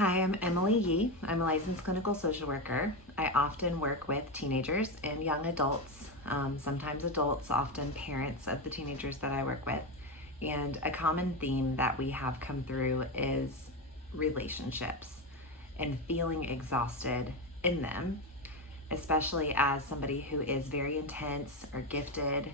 Hi, I'm Emily Yee. I'm a licensed clinical social worker. I often work with teenagers and young adults, sometimes adults, often parents of the teenagers that I work with. And a common theme that we have come through is relationships and feeling exhausted in them, especially as somebody who is very intense or gifted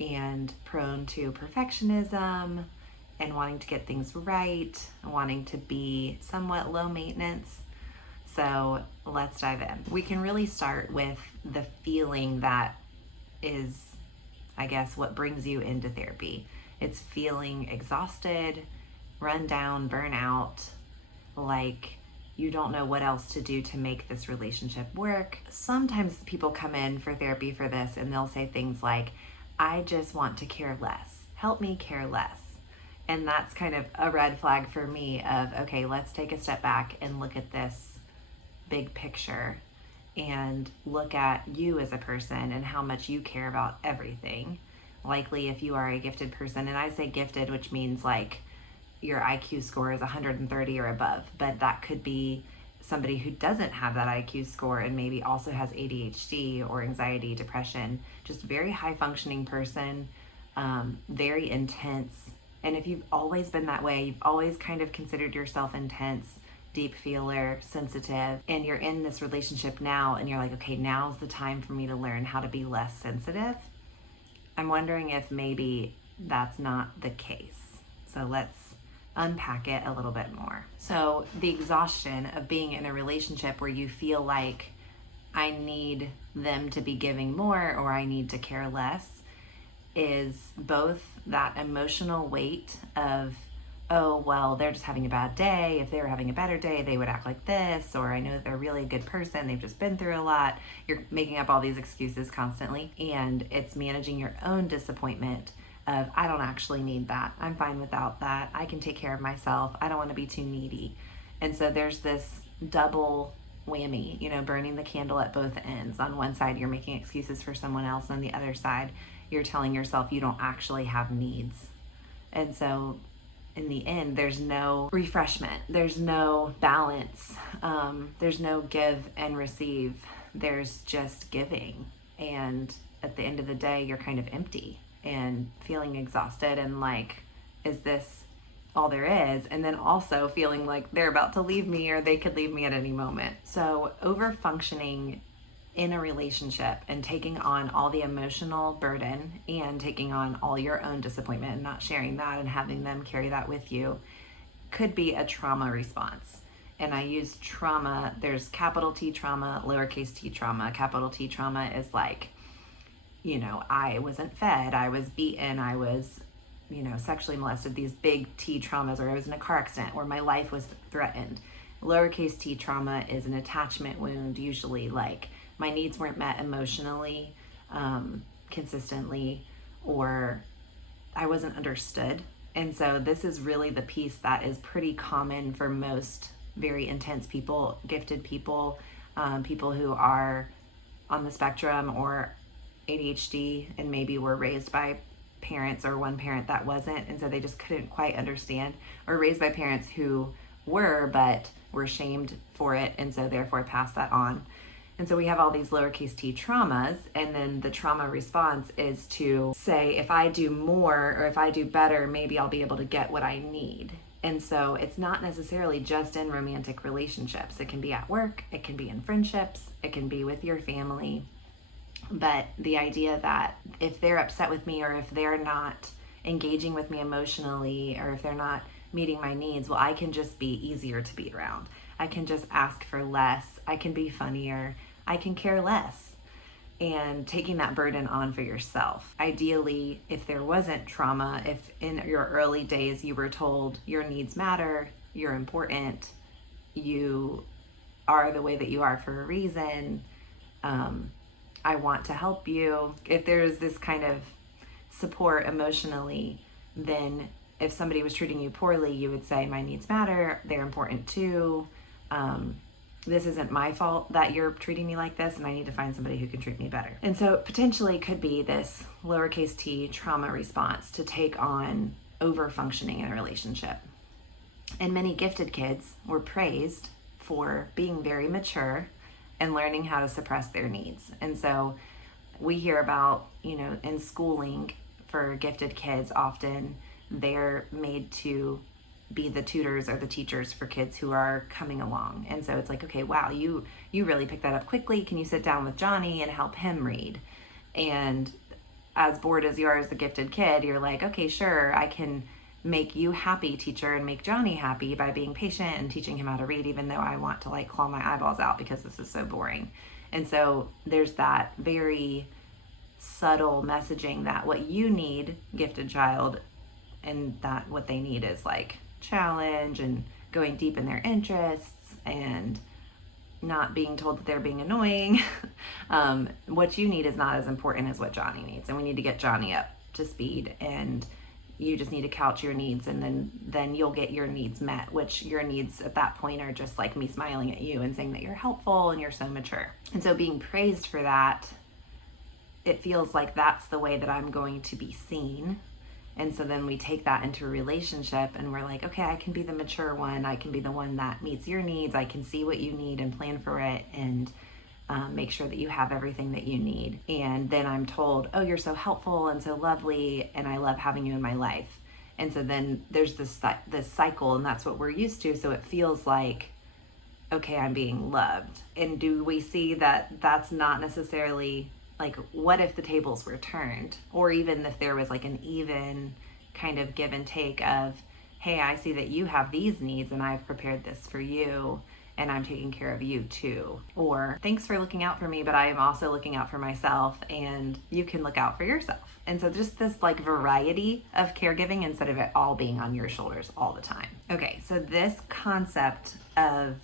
and prone to perfectionism and wanting to get things right, wanting to be somewhat low maintenance. So let's dive in. We can really start with the feeling that is, I guess, what brings you into therapy. It's feeling exhausted, run down, burnout, like you don't know what else to do to make this relationship work. Sometimes people come in for therapy for this and they'll say things like, I just want to care less. Help me care less. And that's kind of a red flag for me of, okay, let's take a step back and look at this big picture and look at you as a person and how much you care about everything. Likely if you are a gifted person, and I say gifted, which means like your IQ score is 130 or above, but that could be somebody who doesn't have that IQ score and maybe also has ADHD or anxiety, depression, just very high functioning person, very intense. And if you've always been that way, you've always kind of considered yourself intense, deep feeler, sensitive, and you're in this relationship now and you're like, okay, now's the time for me to learn how to be less sensitive. I'm wondering if maybe that's not the case. So let's unpack it a little bit more. So the exhaustion of being in a relationship where you feel like I need them to be giving more or I need to care less is both that emotional weight of, oh, well, they're just having a bad day. If they were having a better day, they would act like this, or I know that they're really a good person. They've just been through a lot. You're making up all these excuses constantly, and it's managing your own disappointment of, I don't actually need that. I'm fine without that. I can take care of myself. I don't want to be too needy. And so there's this double whammy, burning the candle at both ends. On one side, you're making excuses for someone else. On the other side, you're telling yourself you don't actually have needs. And so in the end, there's no refreshment. There's no balance. There's no give and receive. There's just giving. And at the end of the day, you're kind of empty and feeling exhausted and like, is this all there is? And then also feeling like they're about to leave me or they could leave me at any moment. So over functioning in a relationship and taking on all the emotional burden and taking on all your own disappointment and not sharing that and having them carry that with you could be a trauma response. And I use trauma, there's capital T trauma, lowercase t trauma. Capital T trauma is like, I wasn't fed, I was beaten, I was, sexually molested, these big T traumas, or I was in a car accident where my life was threatened. Lowercase t trauma is an attachment wound, usually like my needs weren't met emotionally, consistently, or I wasn't understood. And so this is really the piece that is pretty common for most very intense people, gifted people, people who are on the spectrum or ADHD and maybe were raised by parents or one parent that wasn't, and so they just couldn't quite understand, or raised by parents who were but were shamed for it and so therefore passed that on. And so we have all these lowercase t traumas, and then the trauma response is to say, if I do more or if I do better, maybe I'll be able to get what I need. And so it's not necessarily just in romantic relationships. It can be at work, it can be in friendships, it can be with your family. But the idea that if they're upset with me or if they're not engaging with me emotionally or if they're not meeting my needs, well, I can just be easier to be around. I can just ask for less. I can be funnier. I can care less. And taking that burden on for yourself. Ideally, if there wasn't trauma, if in your early days you were told your needs matter, you're important, you are the way that you are for a reason, I want to help you. If there's this kind of support emotionally, then if somebody was treating you poorly, you would say, my needs matter, they're important too. This isn't my fault that you're treating me like this, and I need to find somebody who can treat me better. And so potentially could be this lowercase t trauma response to take on over functioning in a relationship. And many gifted kids were praised for being very mature and learning how to suppress their needs. And so we hear about, in schooling for gifted kids, often they're made to be the tutors or the teachers for kids who are coming along. And so it's like, okay, wow, you really picked that up quickly. Can you sit down with Johnny and help him read? And as bored as you are as the gifted kid, you're like, okay, sure, I can make you happy, teacher, and make Johnny happy by being patient and teaching him how to read, even though I want to like claw my eyeballs out because this is so boring. And so there's that very subtle messaging that what you need, gifted child, and that what they need is like challenge and going deep in their interests and not being told that they're being annoying. What you need is not as important as what Johnny needs, and we need to get Johnny up to speed, and you just need to couch your needs, and then you'll get your needs met, which your needs at that point are just like me smiling at you and saying that you're helpful and you're so mature. And so being praised for that, it feels like that's the way that I'm going to be seen. And so then we take that into a relationship and we're like, okay, I can be the mature one. I can be the one that meets your needs. I can see what you need and plan for it and make sure that you have everything that you need. And then I'm told, oh, you're so helpful and so lovely and I love having you in my life. And so then there's this cycle, and that's what we're used to. So it feels like, okay, I'm being loved. And do we see that that's not necessarily, like, what if the tables were turned? Or even if there was like an even kind of give and take of, hey, I see that you have these needs and I've prepared this for you and I'm taking care of you too. Or thanks for looking out for me, but I am also looking out for myself and you can look out for yourself. And so just this like variety of caregiving instead of it all being on your shoulders all the time. Okay, so this concept of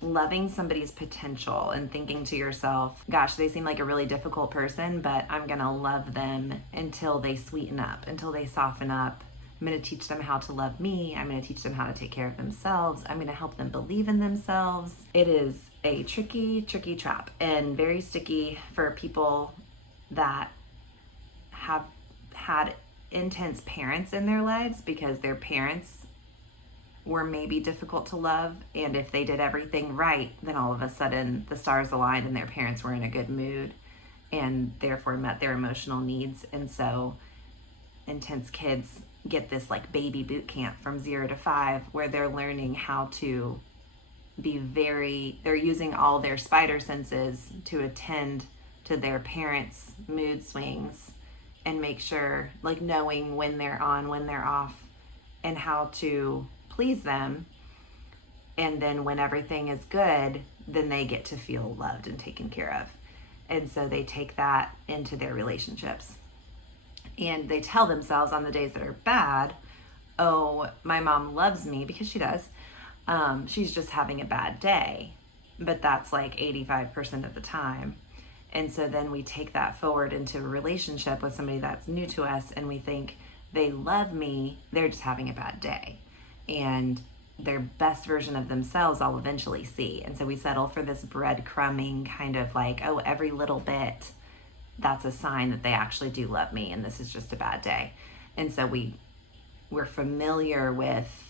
loving somebody's potential and thinking to yourself, gosh, they seem like a really difficult person, but I'm gonna love them until they sweeten up, until they soften up. I'm gonna teach them how to love me. I'm gonna teach them how to take care of themselves. I'm gonna help them believe in themselves. It is a tricky, tricky trap and very sticky for people that have had intense parents in their lives because their parents were maybe difficult to love, and if they did everything right, then all of a sudden the stars aligned and their parents were in a good mood and therefore met their emotional needs. And so intense kids get this like baby boot camp from 0 to 5 where they're learning how to be they're using all their spider senses to attend to their parents' mood swings and make sure, like, knowing when they're on, when they're off, and how to please them. And then when everything is good, then they get to feel loved and taken care of. And so they take that into their relationships. And they tell themselves on the days that are bad, oh, my mom loves me, because she does. She's just having a bad day. But that's like 85% of the time. And so then we take that forward into a relationship with somebody that's new to us and we think, they love me, they're just having a bad day. And their best version of themselves I'll eventually see. And so we settle for this breadcrumbing kind of like, oh, every little bit, that's a sign that they actually do love me and this is just a bad day. And so we're familiar with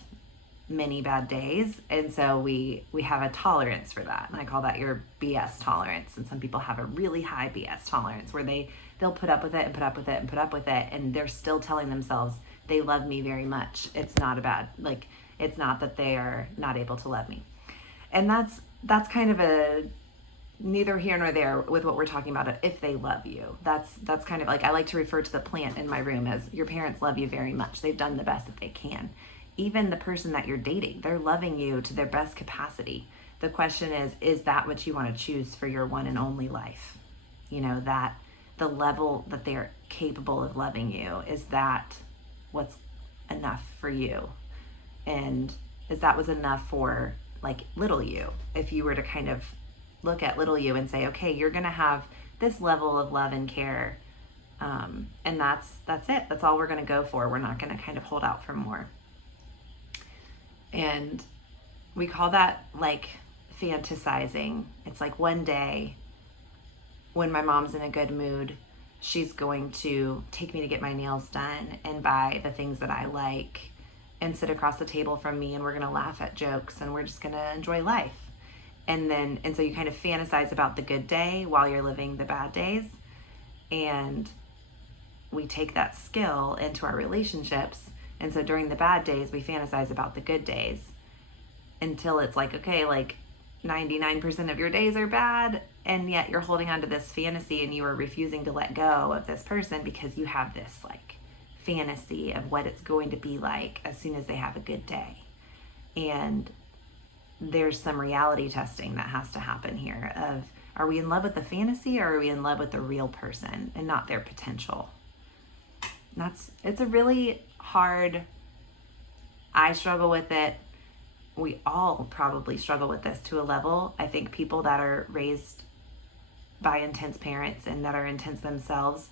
many bad days, and so we have a tolerance for that, and I call that your BS tolerance. And some people have a really high BS tolerance where they'll put up with it and put up with it and put up with it, and they're still telling themselves they love me very much. It's not it's not that they are not able to love me. And that's kind of a neither here nor there with what we're talking about. If they love you, that's kind of like, I like to refer to the plant in my room as your parents love you very much. They've done the best that they can. Even the person that you're dating, they're loving you to their best capacity. The question is that what you want to choose for your one and only life? You know, that the level that they're capable of loving you, is that what's enough for you? And is that was enough for like little you? If you were to kind of look at little you and say, okay, you're going to have this level of love and care. And that's it. That's all we're going to go for. We're not going to kind of hold out for more. And we call that like fantasizing. It's like one day when my mom's in a good mood, she's going to take me to get my nails done and buy the things that I like and sit across the table from me and we're going to laugh at jokes and we're just going to enjoy life. And so you kind of fantasize about the good day while you're living the bad days. And we take that skill into our relationships. And so during the bad days, we fantasize about the good days until it's like, okay, like 99% of your days are bad. And yet you're holding on to this fantasy and you are refusing to let go of this person because you have this like fantasy of what it's going to be like as soon as they have a good day. And there's some reality testing that has to happen here of, are we in love with the fantasy or are we in love with the real person and not their potential? It's a really hard, I struggle with it. We all probably struggle with this to a level. I think people that are raised by intense parents and that are intense themselves,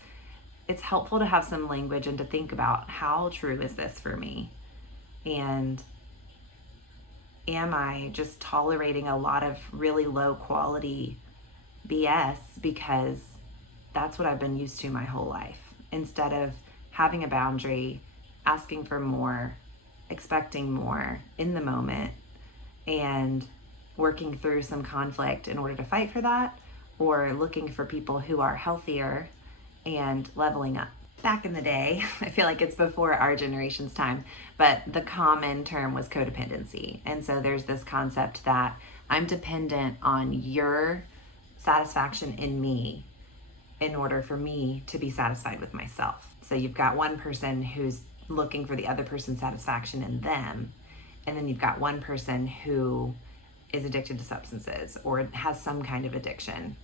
it's helpful to have some language and to think about, how true is this for me? And am I just tolerating a lot of really low quality BS because that's what I've been used to my whole life, instead of having a boundary, asking for more, expecting more in the moment, and working through some conflict in order to fight for that, or looking for people who are healthier and leveling up. Back in the day, I feel like it's before our generation's time, but the common term was codependency. And so there's this concept that I'm dependent on your satisfaction in me in order for me to be satisfied with myself. So you've got one person who's looking for the other person's satisfaction in them, and then you've got one person who is addicted to substances or has some kind of addiction.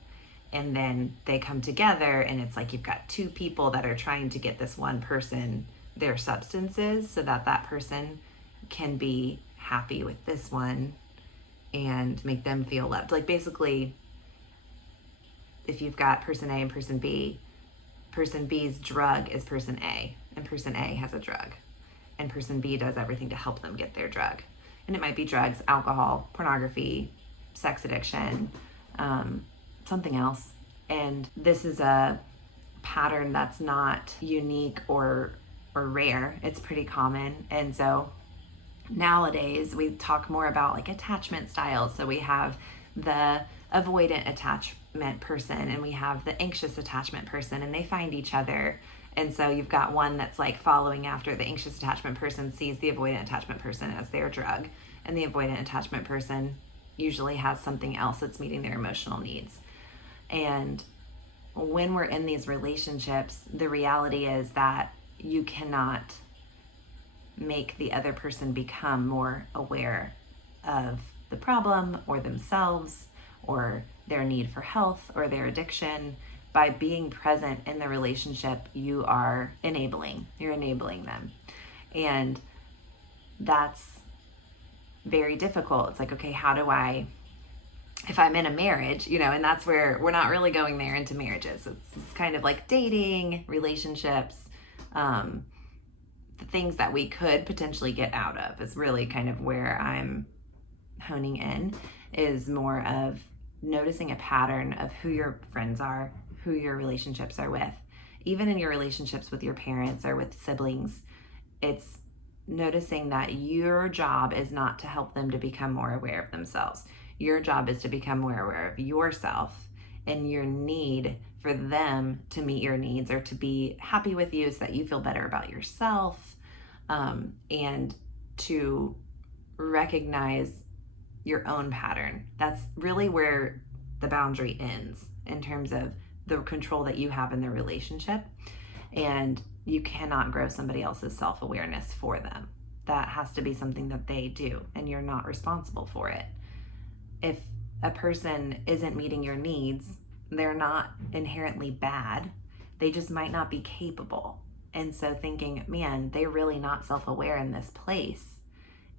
And then they come together and it's like you've got two people that are trying to get this one person their substances so that that person can be happy with this one and make them feel loved. Like basically, if you've got person A and person B's drug is person A, and person A has a drug, and person B does everything to help them get their drug. And it might be drugs, alcohol, pornography, sex addiction, something else. And this is a pattern that's not unique or rare. It's pretty common. And so nowadays we talk more about like attachment styles. So we have the avoidant attachment person and we have the anxious attachment person, and they find each other. And so you've got one that's like following after the anxious attachment person, sees the avoidant attachment person as their drug, and the avoidant attachment person usually has something else that's meeting their emotional needs. And when we're in these relationships, the reality is that you cannot make the other person become more aware of the problem or themselves or their need for health or their addiction. By being present in the relationship, you're enabling them. And that's very difficult. It's like, okay, how do I, if I'm in a marriage, and that's where we're not really going there into marriages. It's kind of like dating, relationships, the things that we could potentially get out of is really kind of where I'm honing in, is more of noticing a pattern of who your friends are, who your relationships are with. Even in your relationships with your parents or with siblings, it's noticing that your job is not to help them to become more aware of themselves. Your job is to become more aware of yourself and your need for them to meet your needs or to be happy with you so that you feel better about yourself, and to recognize your own pattern. That's really where the boundary ends in terms of the control that you have in the relationship. And you cannot grow somebody else's self-awareness for them. That has to be something that they do, and you're not responsible for it. If a person isn't meeting your needs, they're not inherently bad. They just might not be capable. And so thinking, man, they're really not self-aware in this place,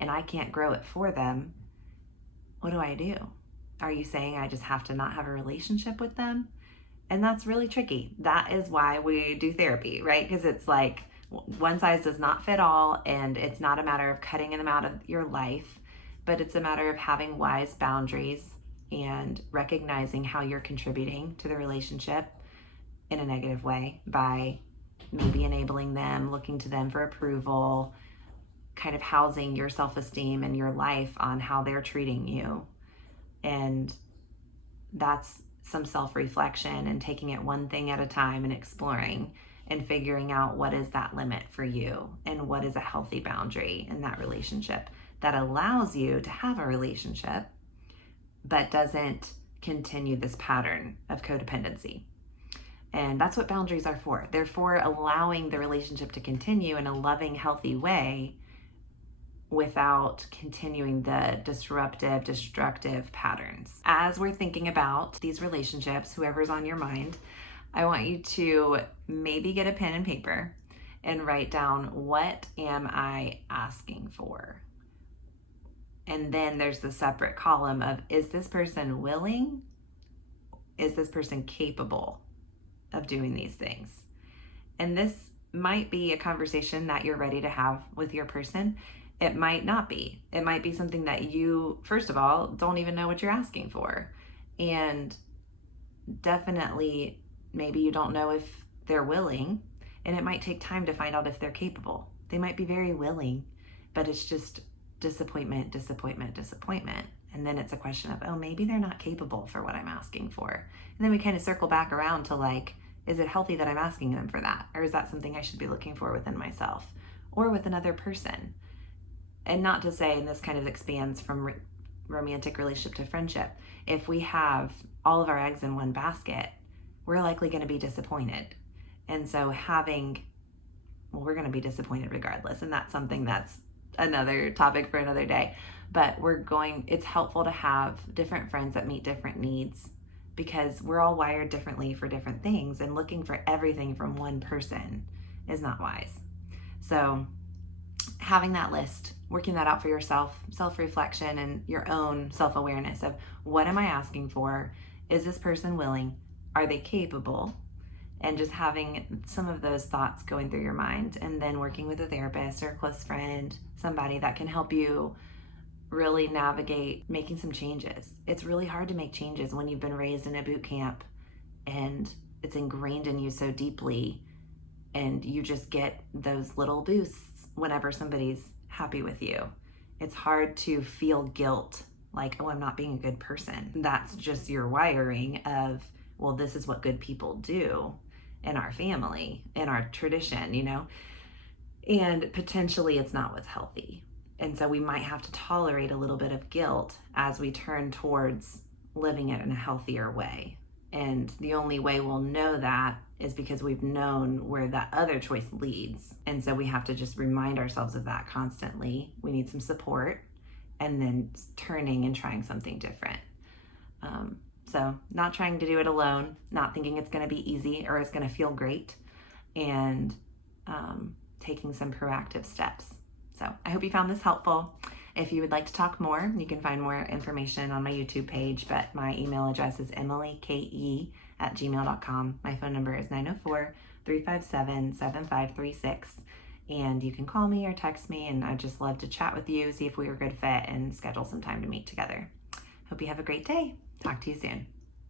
and I can't grow it for them. What do I do? Are you saying I just have to not have a relationship with them? And that's really tricky. That is why we do therapy, right? Because it's like one size does not fit all, and it's not a matter of cutting them out of your life, but it's a matter of having wise boundaries and recognizing how you're contributing to the relationship in a negative way by maybe enabling them, looking to them for approval, kind of housing your self-esteem and your life on how they're treating you. And that's some self-reflection and taking it one thing at a time and exploring and figuring out what is that limit for you and what is a healthy boundary in that relationship that allows you to have a relationship but doesn't continue this pattern of codependency. And that's what boundaries are for. They're for allowing the relationship to continue in a loving, healthy way without continuing the disruptive, destructive patterns. As we're thinking about these relationships, whoever's on your mind, I want you to maybe get a pen and paper and write down, what am I asking for? And then there's the separate column of, is this person willing? Is this person capable of doing these things? And this might be a conversation that you're ready to have with your person. It might not be. It might be something that you, first of all, don't even know what you're asking for. And definitely, maybe you don't know if they're willing, and it might take time to find out if they're capable. They might be very willing, but it's just disappointment, disappointment, disappointment. And then it's a question of, oh, maybe they're not capable for what I'm asking for. And then we kind of circle back around to like, is it healthy that I'm asking them for that? Or is that something I should be looking for within myself or with another person? And not to say, and this kind of expands from romantic relationship to friendship, if we have all of our eggs in one basket, we're likely going to be disappointed. And so we're going to be disappointed regardless. And that's something that's another topic for another day. But it's helpful to have different friends that meet different needs, because we're all wired differently for different things, and looking for everything from one person is not wise. So having that list, working that out for yourself, self-reflection and your own self-awareness of, what am I asking for? Is this person willing? Are they capable? And just having some of those thoughts going through your mind, and then working with a therapist or a close friend, somebody that can help you really navigate making some changes. It's really hard to make changes when you've been raised in a boot camp and it's ingrained in you so deeply, and you just get those little boosts whenever somebody's happy with you. It's hard to feel guilt, like, oh, I'm not being a good person. That's just your wiring of, well, this is what good people do in our family, in our tradition, and potentially it's not what's healthy. And so we might have to tolerate a little bit of guilt as we turn towards living it in a healthier way. And the only way we'll know that is because we've known where that other choice leads. And so we have to just remind ourselves of that constantly. We need some support, and then turning and trying something different. So not trying to do it alone, not thinking it's going to be easy or it's going to feel great, and taking some proactive steps. So I hope you found this helpful. If you would like to talk more, you can find more information on my YouTube page, but my email address is emilyke@gmail.com. My phone number is 904-357-7536. And you can call me or text me, and I'd just love to chat with you, see if we were a good fit, and schedule some time to meet together. Hope you have a great day. Talk to you soon.